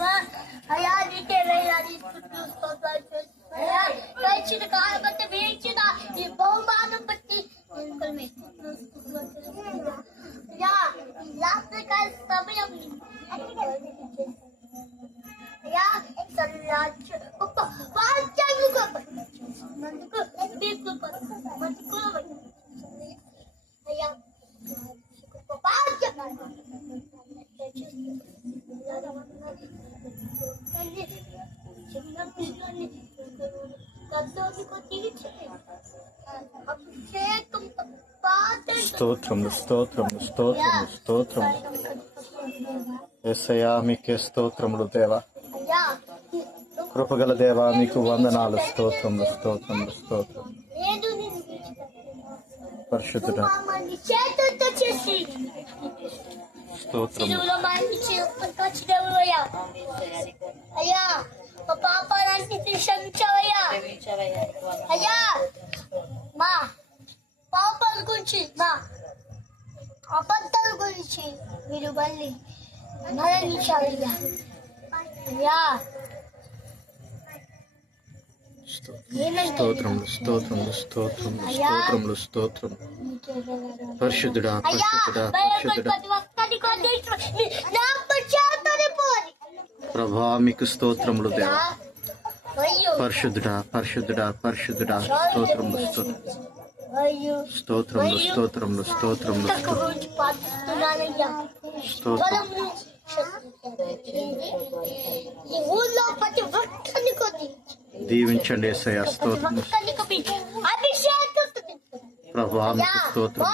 చేస్తున్నావా అయ్యా? నీకే వేయాలి స్తోత్రాలు చేస్తున్నావా అయ్యా? ఇచ్చిన కాలం బట్టి వేయించిన ఈ బహుమానం బట్టి అయ్యా, రాత్రికాల సమయం అయ్యా అయ్యా స్తోత్రములు స్తోత్రములు స్తోత్రములు స్తోత్రములు యేసయ్యా మీకే స్తోత్రములు దేవా. కృపగల దేవా మీకు వందనాలు. స్తోత్రములు స్తోత్రములు స్తోత్రములు. పరిశుద్ధుడా స్తోత్రములు. అయ్యా మా పాపాలన్నీ క్షమించవయ్యా అయ్యా. మా పాపాల గురించి మా అబద్ధాల గురించి మీరు మళ్ళీ మరణించాలయ్యా అయ్యా. స్తోత్రములు స్తోత్రములు స్తోత్రములు స్తోత్రములు స్తోత్రములు. పరిశుద్ధుడా పరిశుద్ధుడా పరిశుద్ధుడా ప్రభా మీకు స్తోత్రములు దేవా. పరిశుద్ధుడా పరిశుద్ధుడా పరిశుద్ధుడా స్తోత్రములు స్తోత్రములు స్తోత్రములు స్తోత్రములు స్తోత్రములు. దీవించండి యేసయ్యా. స్తోత్రములు ప్రభా మీకు స్తోత్రం.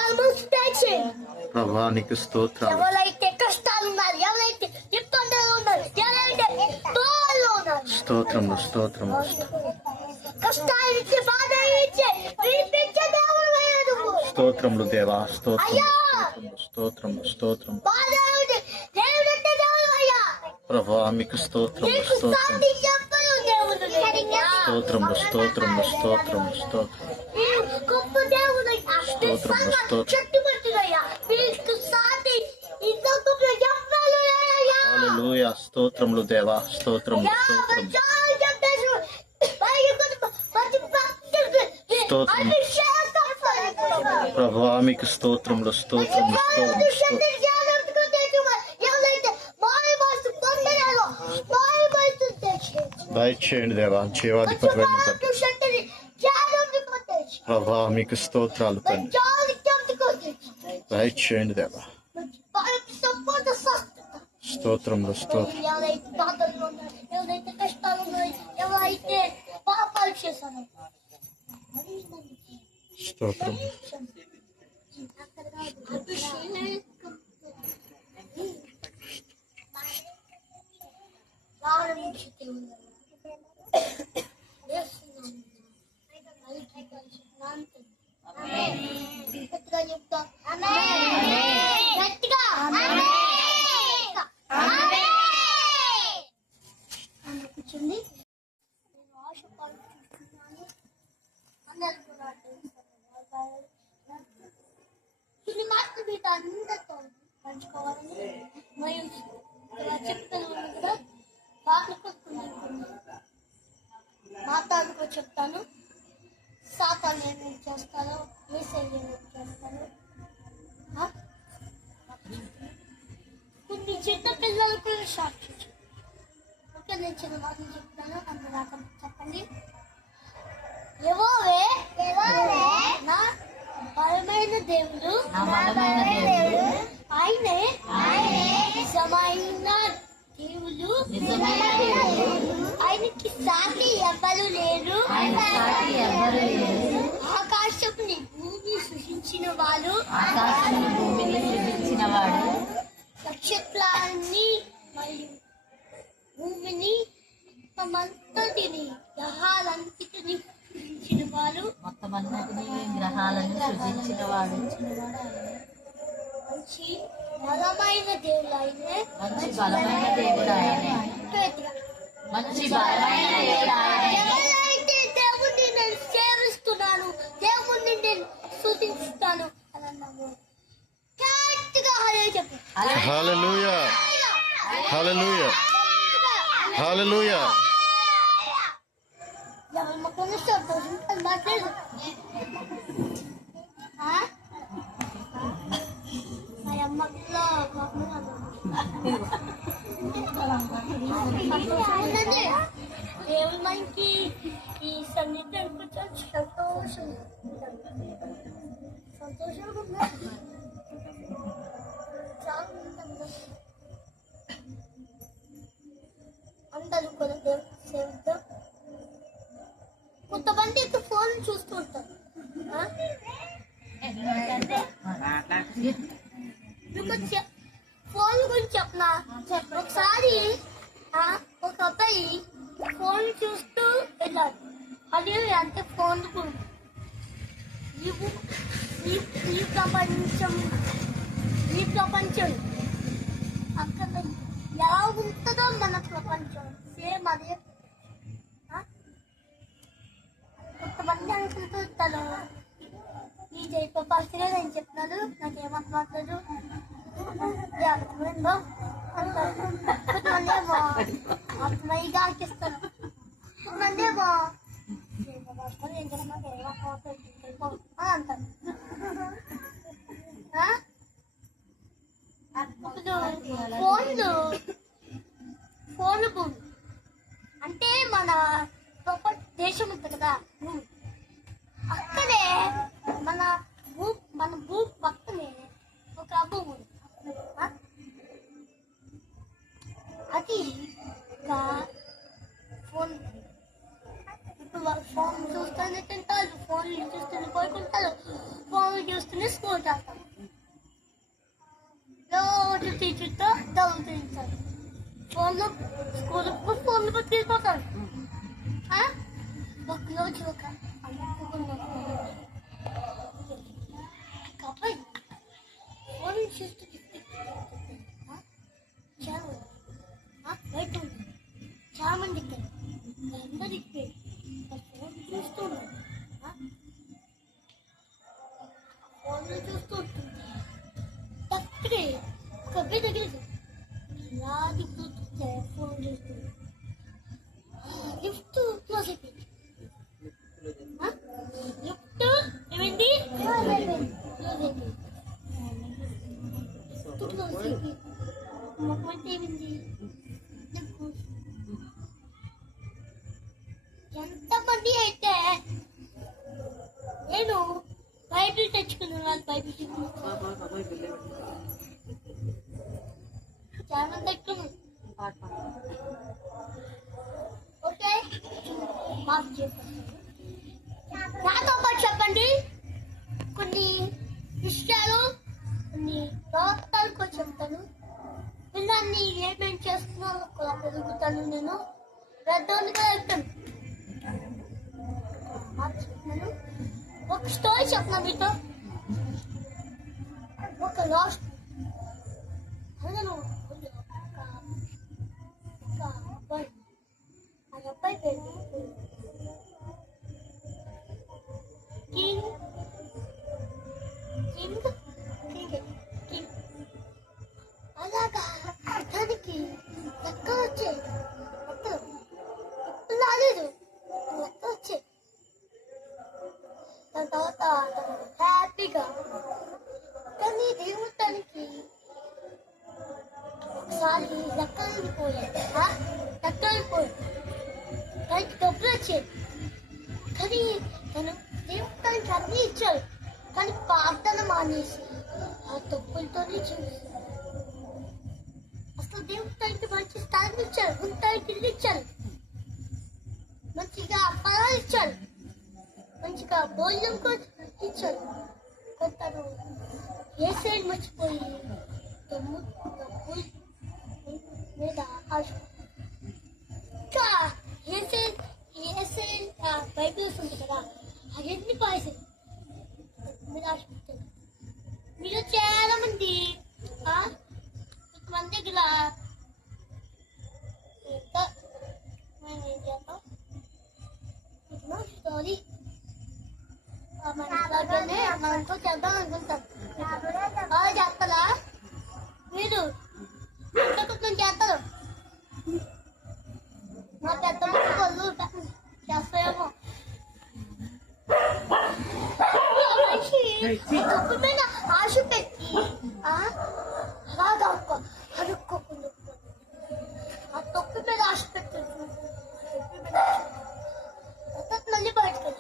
ప్రభా నీకు స్తోత్రాలు. ఎవరైతే కష్టాలు ఉన్నారు, ఎవరైతే ఇబ్బందులు ఉన్నారు, ఎవరైతే తోలు ఉన్నారు, స్తోత్రములు స్తోత్రములు కష్టాలు బాధ స్తోత్రములు దేవా. స్తోత్రములు స్తోత్రములు స్తోత్రములు. ప్రభా మీకు స్తోత్రములు స్తోత్రములు స్తోత్రములు స్తోత్రములు స్తోత్రములు స్తోత్రములు హల్లెలూయా. స్తోత్రములు దేవా. స్తోత్రములు స్తోత్రములు స్తోత్రములు ప్రభా మీకు స్తోత్రములు స్తోత్రములు స్తోత్రములు. దయచేయండి దేవా. జీవాధిపతి ప్రభా మీకు స్తోత్రాలు తండ్రి. దయచేయండి దేవా. స్తోత్రములు స్తోత్రం. ఎవరైతే కష్టాలు ఉన్నాయి, ఎవరైతే పాపాలు చేశాను స్తోత్రం. కూర్చుంది. నేను ఆశపడుతున్నాను అందరు కూడా కొన్ని మాటలు మీతో అందరితో పంచుకోవాలని మరియు చెప్తాను కూడా మాట్లాడుకో చెప్తాను. సాతాను ఏమేమి చేస్తానో యేసయ్య ఏమేమి చేస్తాను. కొన్ని చిన్న పిల్లలు కూడా సాక్షి. ఓకే, నేను చిన్న మాటలు చెప్తాను, అందరూ చెప్పండి. యెహోవా నా బలమైన దేవుడు, ఆయనే నిజమైన దేవుడు, ఆయనకి సాటి ఎవరు లేరు. ఆకాశముని భూమి సృష్టించిన వాడు, నక్షత్రాన్ని మరియు భూమిని మొత్తమంతటిని గ్రహాలన్నిటిని సృష్టించిన వాడు, గ్రహాలను సృజించిన వాడు, మంచి బలమైన దేవుడు ఆయనే. ఎవరైతే దేవుణ్ణి నేను సేవిస్తున్నాను, దేవుణ్ణి నేను స్తుతిస్తాను అని అన్నాము, గట్టిగా హల్లెలూయా చెప్పు. హల్లెలూయా హల్లెలూయా హల్లెలూయా. ఎవరి మొక్కలు సంతోషం కనబడలేదు. మా అమ్మలో సంతోషం దేవుడు మనకి ఈ సన్నిధి అనిపించాలి. సంతోషం సంతోషంగా ఉంది. చాలా అందరూ కూడా దేవుడు సేవిద్దాం. కొంతమంది అయితే ఫోన్ చూస్తూ ఉంటారు. ఫోన్ గురించి చెప్పనా? ఒకసారి ఒక అబ్బాయి ఫోన్ చూస్తూ వెళ్ళాడు. అది అంటే ఫోన్ ఈ ప్రపంచం అక్కడ ఎలా ఉంటుందో మన ప్రపంచం సేమ్ అదే. కొంతమంది అనుకుంటుంటారు ఈ జైపరిస్థితిలో నేను చెప్తున్నాను, నాకేమర్థమవుతాడు అర్థమైందో అంటారు. కొంతమంది ఏమో అర్థమయ్యగా ఆకిస్తారు. కొంతమంది ఏమో ఏం చెప్తున్నా ఏమర్థమవుతాడు అని అంటారు. ఫోన్లు అంటే మన దేశం ఉంది కదా, అక్కడే మన భూ పక్కనే ఒక భూమి ఉంది. అది ఫోన్. ఇప్పుడు ఫోన్ చూస్తూనే తింటారు, ఫోన్లు చూస్తూనే పోయికుంటారు, ఫోన్లు చూస్తూనే స్కూల్ చేస్తారు. రోజు టీచర్తో చదువుతుంటారు. ఫోన్లో స్కూల్కు ఫోన్లు పట్టుకెళ్ళిపోతారు. ఒకరోజు ఒక అబ్బాయి ఫోన్ చూస్తూ బయట ఉంది. చాలా మంది ఇక్కడ అందరికి ఫోన్ చూస్తూ ఉన్నారు. ఫోన్లు చూస్తూ ఉంటుంది. తక్కువే ఒక అబ్బాయి దగ్గరికి ఇలా దిక్కుతుంటే ఫోన్ చూస్తుంది. లిఫ్ట్ క్లోజ్ అయిపోయింది. లిఫ్ట్ ఏమైంది? క్లోజ్ అయిపోయింది. మొక్కమంటే ఏమైంది? ఎంతమంది అయితే నేను బైబిల్ తెచ్చుకున్నాను, వాళ్ళు బైబిల్ చాలా మంది ఎక్కువ. ఓకే, మాకు చెప్పండి, నాతో పాటు చెప్పండి. కొన్ని విషయాలు, కొన్ని ప్రవర్తనలు కూడా చెప్తాను. పిల్లల్ని ఏమేమి చేస్తున్నారో కూడా పెరుగుతాను. నేను పెద్దోళ్ళుగా వెళ్తాను. చెప్తున్నాను, ఒక స్టోరీ చెప్తున్నా మీతో. ఒక లాస్ట్ అబ్బాయి, ఆ అబ్బాయి పేరు కింగ్. అలాగా అతనికి లెక్క వచ్చాయి. రాలేదు, లెక్క వచ్చాయి. దాని తర్వాత హ్యాపీగా. కానీ దేవుడు తనకి ఒకసారి లెక్కలు పోయాడు. దానికి డబ్బులు వచ్చేది. కానీ తను దేవుడు తనకి అన్నీ ఇచ్చాడు. కానీ ప్రార్థన మానేసి ఆ డబ్బులతోనే చూస్తాడు. అసలు దేవుడు తనకి మంచి స్థానం ఇచ్చాడు, ఉంటానికి ఇల్లు ఇచ్చాడు, మంచిగా ఫలాలు ఇచ్చాడు, మంచిగా భోజనం కూడా ఇచ్చాడు. కొంతను ఏ సైడ్ మర్చిపోయి డబ్బుల మీద ఆశ. ఇంకా ఏ సైడ్ బైబిల్స్ ఉంది కదా, అవన్నీ పాయసాయి మీద ఆశ పెట్టాడు. మీరు చాలా మంది మన దగ్గర మనం ఏం చేస్తాం? స్టోరీ మన ఇంట్లోనే మనతో చేద్దాం అనుకుంటాం. చేస్తారా మీరు? కొంచెం చేస్తారు. తొక్కుల మీద ఆశ పెట్టి అలా దాక్కో అడుక్కోకుండా ఆ తొక్కు మీద ఆశ పెట్టాడు. మళ్ళీ బయటకు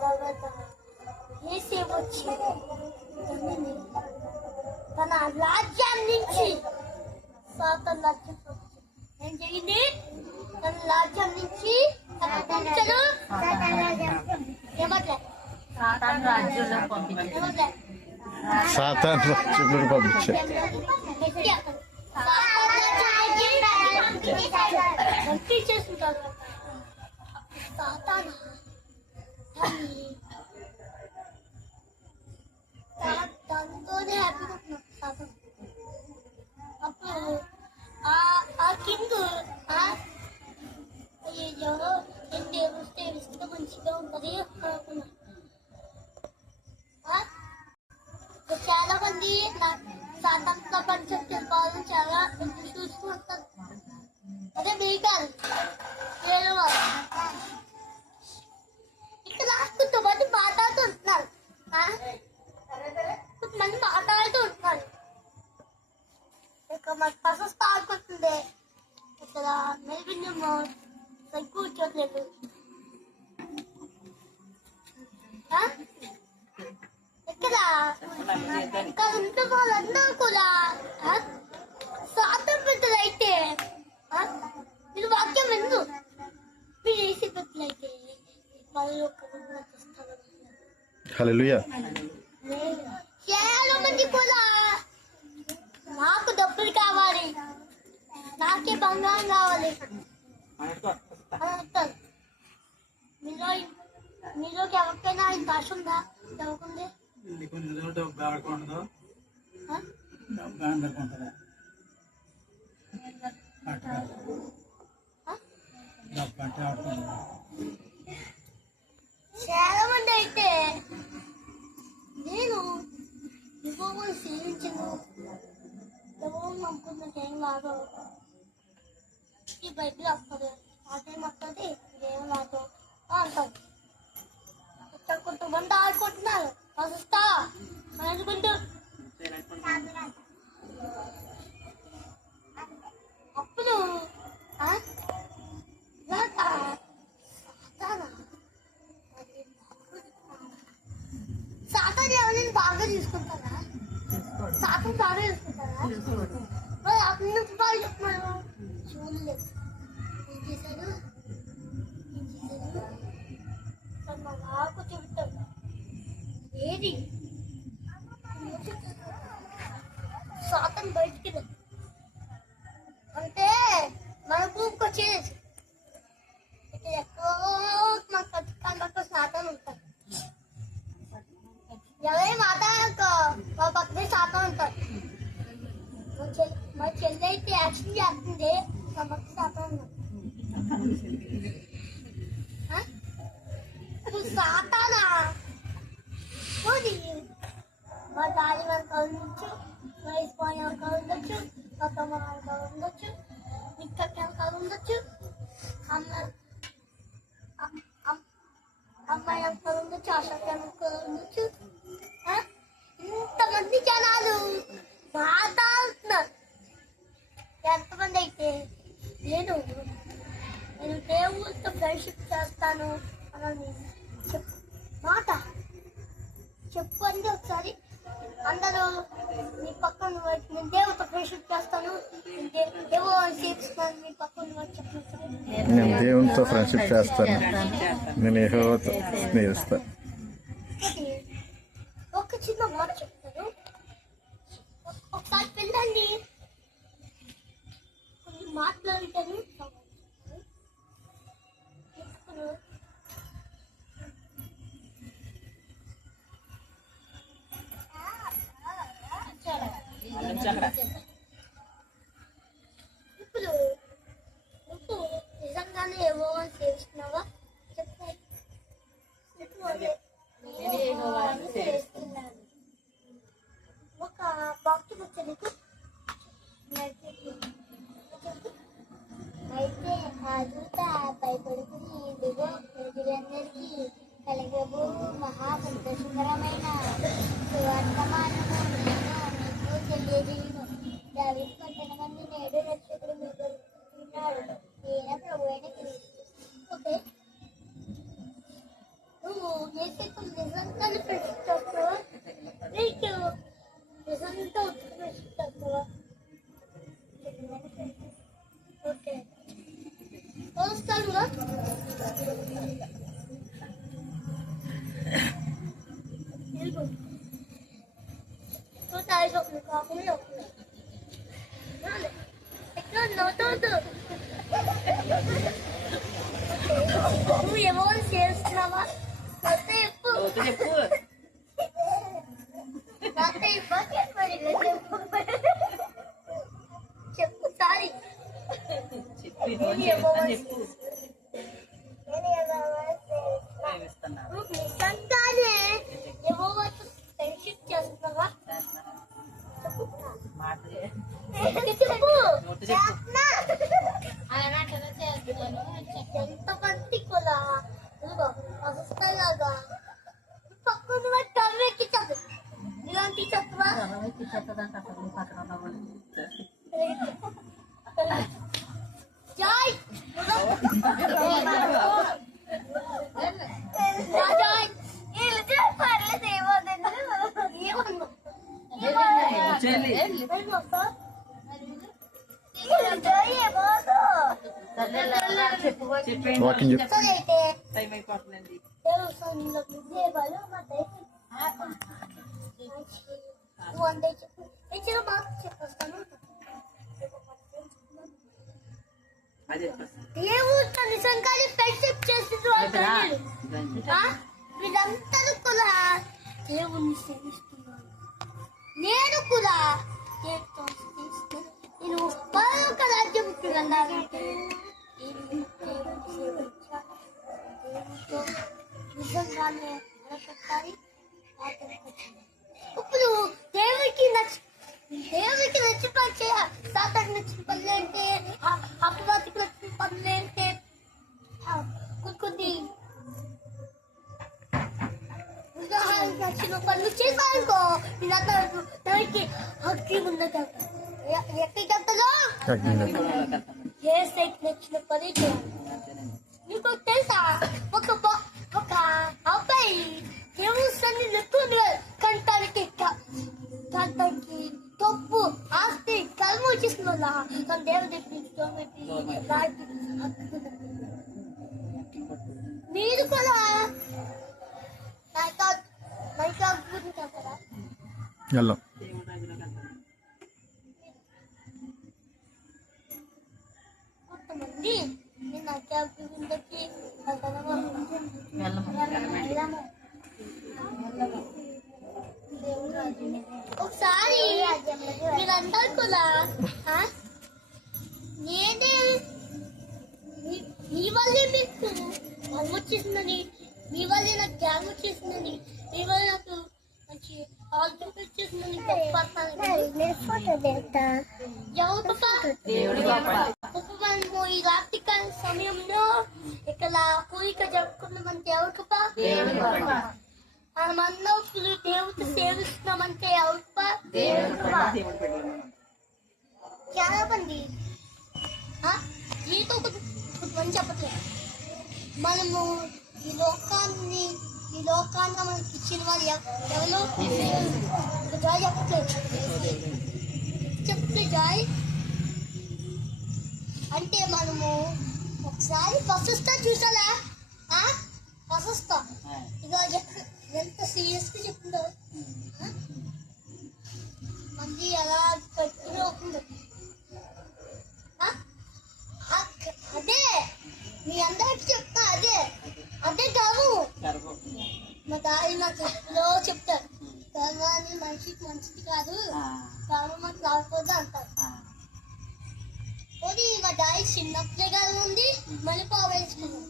తర్వాత ఏసేపు వచ్చి తన రాజ్యం నుంచి సాతాను రాజ్యం ఏం జరిగింది? తన రాజ్యం నుంచి పంపించడు. ఏమట్లే సాతాను రాజ్యంలో పంపించాడు. ఏమట్లే సాతాను రాజ్యంలో పంపించాడు. పంపించేస్తుంటారు. సాతాను దానితోనే హ్యాపీగా ఉంటున్నాడు సాతాను. అప్పుడు ఆ కింగ్ అయ్యో నేను దేవుడిస్తే ఇస్తే మంచిగా ఉంటుంది అనుకున్నాను. చాలా మంది సాతానుతో పరిచయం చేసుకోవాలని చాలా చూసుకుంటారు. అదే మీ కాదు వేరే వాళ్ళు ఇక్కడ కొంతమంది మాట్లాడుతూ ఉంటున్నారు. కొంతమంది మాట్లాడుతూ ఉంటున్నారు. ఇక మన ప్రశస్త ఆడుకుంటుంది. ఇక్కడ నైపుణ్యము కూర్చోట్లేదు. ఇక్కడ ఇక్కడ ఉంటే వాళ్ళందరూ కూడా సాతం పెద్దలైతే మీరు వాక్యం ఎందుకు మీరు వేసే పెద్దలైతే వాళ్ళు హల్లెలూయా. చాలా మంది కూడా నాకు డబ్బులు కావాలి, నాకే బంగారం కావాలి అని అంటారు. మీలోకి ఎవరికైనా ఇంత ఆశ ఉందా? ఎవరికుంది? చాలా మంది అయితే నేను యెహోవాను సేవించను, యెహోవాను నమ్ముకున్నట్టు ఏం కాదు. ఈ బైబిల్ వస్తుంది, ఆ టైం వస్తుంది, ఇదేం రాదు అంటారు. కొంతమంది ఆడుకుంటున్నారు. వస్తా అనుకుంటూ అప్పుడు సాతాను ఎవరైనా బాగా తీసుకుంటారా? సాతాను బాగా తీసుకుంటారా? మరి అప్పుడు బాగా చెప్తున్నారు. చూడలేదు ఏం చేశాడు నాకు చెబుతాడు. ఏది సాతాను బయటికి అంటే మన గ్రూప్కి వచ్చేది ఎక్కడో మన పక్కన సాతాను ఉంటారు. ఎవరైనా మాట్లాడాక మా పక్కనే సాతాను ఉంటారు. మా చెల్లి అయితే యాక్షన్ చేస్తుంది, మా పక్క సాతాను సాతానా పోనీ మా డాడీ వెనక ఉండొచ్చు, మా ఇస్మాయి వెనక ఉండొచ్చు, మా తమ్మ వెనక ఉండొచ్చు, నిక్కకి వెనక ఉండొచ్చు, అమ్మాయి వెనక ఉండొచ్చు, ఆశకి వెనక ఉండొచ్చు. ఇంతమంది జనాలు మాట్లాడుతున్నారు. ఎంతమంది అయితే నేను దేవుడితో ఫ్రెండ్షిప్ చేస్తాను అని చెప్పు మాట చెప్పు అండి ఒకసారి. అందరూ మీ పక్కన నేను దేవుడితో ఫ్రెండ్షిప్ చేస్తాను, దేవుడు చేపిస్తాను, మీ పక్కన చెప్పండి. నేను దేవునితో ఫ్రెండ్షిప్ చేస్తాను, నేను యెహోవాతో స్నేహిస్తాను. ఒక చిన్న మాట చెప్తాను. ఒకసారి వెళ్ళండి, కొన్ని మాట్లాడతాను. ఇప్పుడు నువ్వు నిజంగానే యెహోవాను సేవిస్తున్నావా? చెప్పు. ఒక వాక్యం వచ్చా నీకు? అయితే ఆ దూత భయపడుకుని ఇదిగో ప్రజలందరికీ కలగబో మహా సంతోషకరమైన వర్తమానము నేను మీకు తెలియజేయును. దావీదు పట్టణమందు నేడు రక్షకుడు మీకు ఉన్నాడు. ఈయన ప్రభువైన క్రీస్తు. ఓకే, నువ్వు ఏసైకు నిజంగా ఫ్రెండ్షిప్ చేస్తావా? నీకు నిజంగా ఫ్రెండ్షిప్ చేస్తావా? Okay, వస్తానుగా. Tôi tay dục được con cũng được. Nó tôi được. Tôi giờ muốn xem sao á. Nó tiếp phụ. Itu dia pun. Nó tiếp bắt cái này là xem phụ. Xem phụ tay. Cipi tu dia pun. Ini yang saya. Wes tenang. Lu bisa deh. Ya bawa tuh friendship just apa? Mati. Cepu. Itu dia pun. Anak kena చేస్తాను. ఎంత మంది కూడా ఇదిగో అసలు పక్కన టర్రెక్కి చెప్పు. ఇలాంటి చెప్పవా? జాయ్ జాయ్ వీళ్ళు చెప్పారు ఏమన్నా Celi. Cipi. వాకింగ్ చెప్పు. Tay may part nanti. Aja pas. దేవుడు నిజంగా ఫ్రెండ్షిప్ చేస్తున్నాడు. వీళ్ళందరూ కూడా దేవుణ్ణి సేవిస్తున్నారు. నేను కూడా దేవుడితో సేవిస్తున్నాను. నేను పరలోక రాజ్యంకి వెళ్ళాలంటే దేవుడిని సేవించాలి. దేవుడితో నిజంగానే నిలబెట్టాలి. ఇప్పుడు దేవుడికి నచ్చిన పని చేయాలి. సాతానికి నచ్చిన పనులు ఏంటి? అపవాదికి నచ్చిన పనులు ఏంటి? కొన్ని ఉదాహరణకు నచ్చిన పనులు చేశానుకో వీళ్ళందరూ దానికి హక్కి ఉండదు. ఎక్కడికి వెళ్తారో ఏ సైట్ నచ్చిన పని చేయాలి. నీకు తెలుసా ఒక అబ్బాయి దేవుని సన్నిధిలో కంటానికి తప్పు ఆస్తి కల్ము చేసిన తన దేవుడి మీరు కూడా గురించి చెప్తారా? వెళ్దాం. కొంతమంది నేను గురించి ఒకసారి మీరందరూ కూడా నేనే మీ వల్లే మీకు అమ్మ వచ్చేసిందని, మీ వల్లే నాకు జ్ఞానం వచ్చేసిందని, మీ వల్ల నాకు మంచి ఆలోచన వచ్చేసిందని ఎవరు పాప మనము ఈ రాత్రికాల సమయంలో ఇక్కడ కోరిక జరుపుకున్నామంటే ఎవరు పాప? మనమందరూ దేవుడిని సేవిస్తున్నామంటే ఎవరు పాప? చాలా మంది జీవితం కొంచెం చెప్పట్లేదు. మనము ఈ లోకాన్ని మనకి ఇచ్చిన వాళ్ళు ఎవరు? జాయ్ చెప్తే జాయ్ అంటే మనము ఒకసారి వస్తా చూసాలా? వస్తా ఇక ఎంత సీరియస్గా చెప్తుందో మంది ఎలా కట్టుకుని అవుతుంది. అదే మీ అందరికి చెప్తా. అదే గర్వం. మా దారి నా చెప్పులో చెప్తారు. గర్వాన్ని మనిషికి మంచిది కాదు, గర్వం మనకు రాకపోతే అంటారు. అది మా దారి చిన్నప్పుడే గర్వం ఉంది, మళ్ళీ పోవేసుకున్నాం.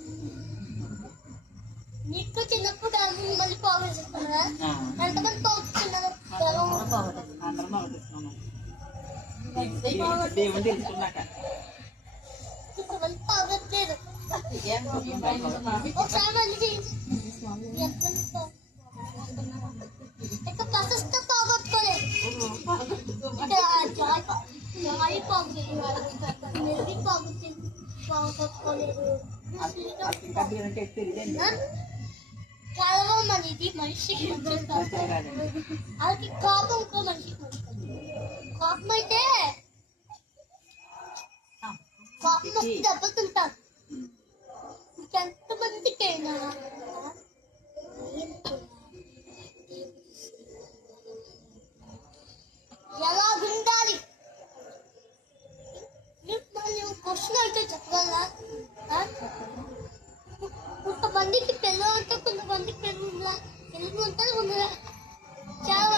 నీకు చిన్నప్పుడు గర్వం మళ్ళీ పోవేసుకున్నారా? ఎంతమంది పోగొట్టుకున్నారు గర్వం? కొంతమంది పోగొట్టలేదు. ఒకసారి మళ్ళీ ఎంతమంది ఇక ప్రశస్త పోగొట్టుకోలేదు. ఇక జాయి పోగొట్టుకోలేదు. కలవం అనేది మనిషికి అది కోపం ఇంకో మనిషికి కోపం అయితే కోపం వస్తే దెబ్బతింటారు. ఇంకెంతమందికైనా ఎలా ఉండాలి క్వశ్చన్ అయితే చెప్పగలరా? కొంతమందికి పెళ్ళి అంటే కొంతమందికి పెళ్ళి ఉంటారు ఉండరా చాలా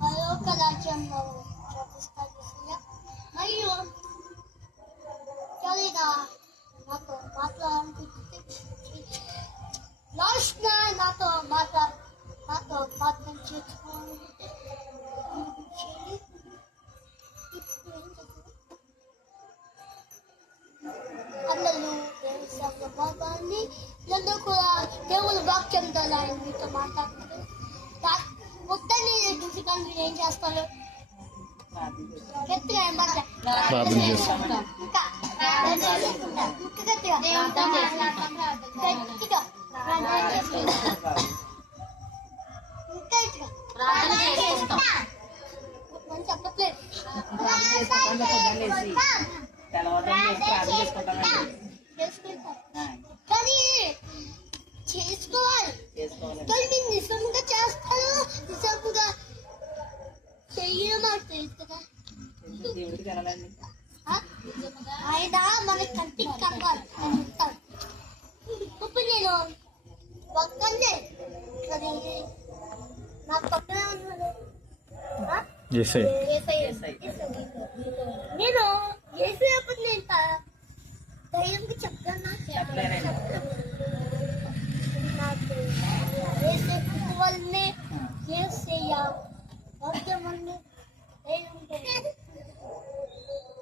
పరలోక రాజ్యంలో మరియు చాలా నాతో మాట్లాడాలనిపించింది. లాస్ట్ నాతో ప్రార్థన చేసుకోవాలంటే అందరూ దేవుని సేవలో భాగాన్ని అందరూ కూడా దేవుని వాక్యం ద్వారా ఆయన మీతో మాట్లాడుతారు. మొత్తాన్ని కానీ ఏం చేస్తారు? గట్టిగా ప్రార్థన చేస్తాం. ఇంకా గట్టిగా చెప్పట్లేదు. కానీ చేసుకోవాలి. కానీ మీరు నిజంగా చేస్తారు, నిజంగా చెయ్యడం మాకు తెలుసు కదా. ఆయన మన కంటికి కనవాలి అని చెప్తాడు. ఇప్పుడు నేను పక్కనే అది నా పక్కన ఉన్నాడు. నేను వేసేటప్పుడు నేను ధైర్యంగా చెప్తాను. నాకు వేసే వల్లనే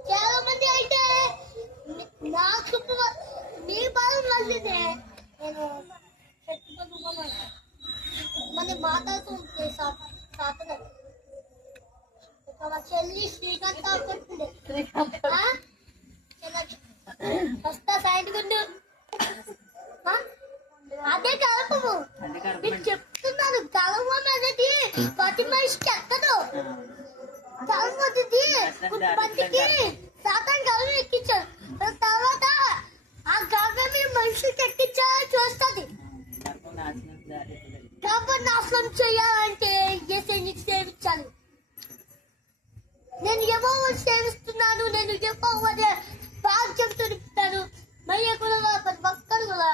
చాలా మంది అయితే నాకు మీ బాధం వల్లనే నేను చెట్టుకోవాలి మన మాటలతో ఉంటే సాధన మా చెల్లి శ్రీకాంత్ కొట్టింది వస్తా సైడ్ గుండు అదే కలపము. మీకు చెప్తున్నాను, కలవం అనేది ప్రతి మనిషికి ఎక్కదు. కలవం అనేది కొంతమందికి సాతాను కలవం ఎక్కించారు. తర్వాత ఆ గర్వం మీరు మనుషులకి ఎక్కించాలని చూస్తుంది. కాబట్టి నాశనం చేయాలంటే నీకు సేవించాలి. నేను యెహోవాను సేవిస్తున్నాను, నేను యెహోవానే భాగ్యంతో నింపుతాను. మరి కూడా ప్రతి ఒక్కరు కూడా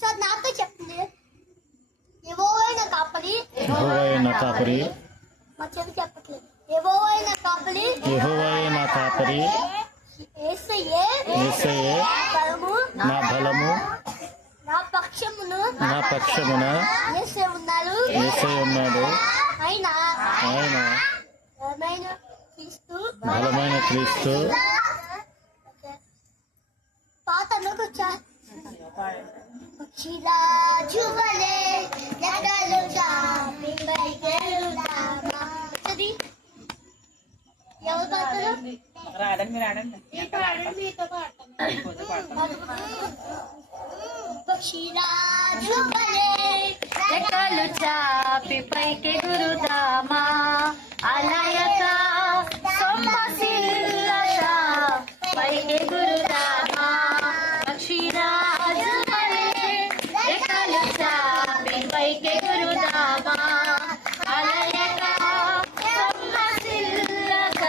సార్ నాతో చెప్తుంది, యెహోవాయే నా కాపరి. మా చెల్లి చెప్పట్లేదు. యెహోవాయే నా కాపరి, యేసయ్యే బలము, నా పక్షమున యేసే ఉన్నాడు. ఆయన బలమైన క్రీస్తు. పాత వచ్చా పక్షిరాజువలే ఎక్కలు చాపి పైకెళ్తామా. ఎవరు పాడతారు? పక్షిరాజువలే రెక్కలు చాపి పైకి గురుదామా, అలయక సొమ్మసిల్లక పైకి గురుదామా. పక్షిరాజు వలె రెక్కలు చాపి పైకి గురుదామా, అలయక సొమ్మసిల్లక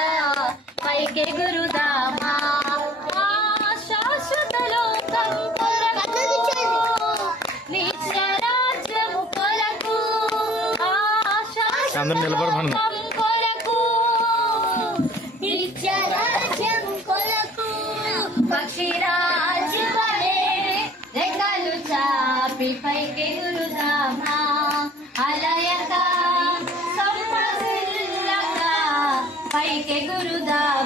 పైకి గురుదామా. శాశ్వత లోకం అందరూ నిలబడమన్నా. పక్షిరాజు వలె రెక్కలు చాపి పైకి గురుదామా, అలయక సొమ్మసిల్లక పైకి గురుదామా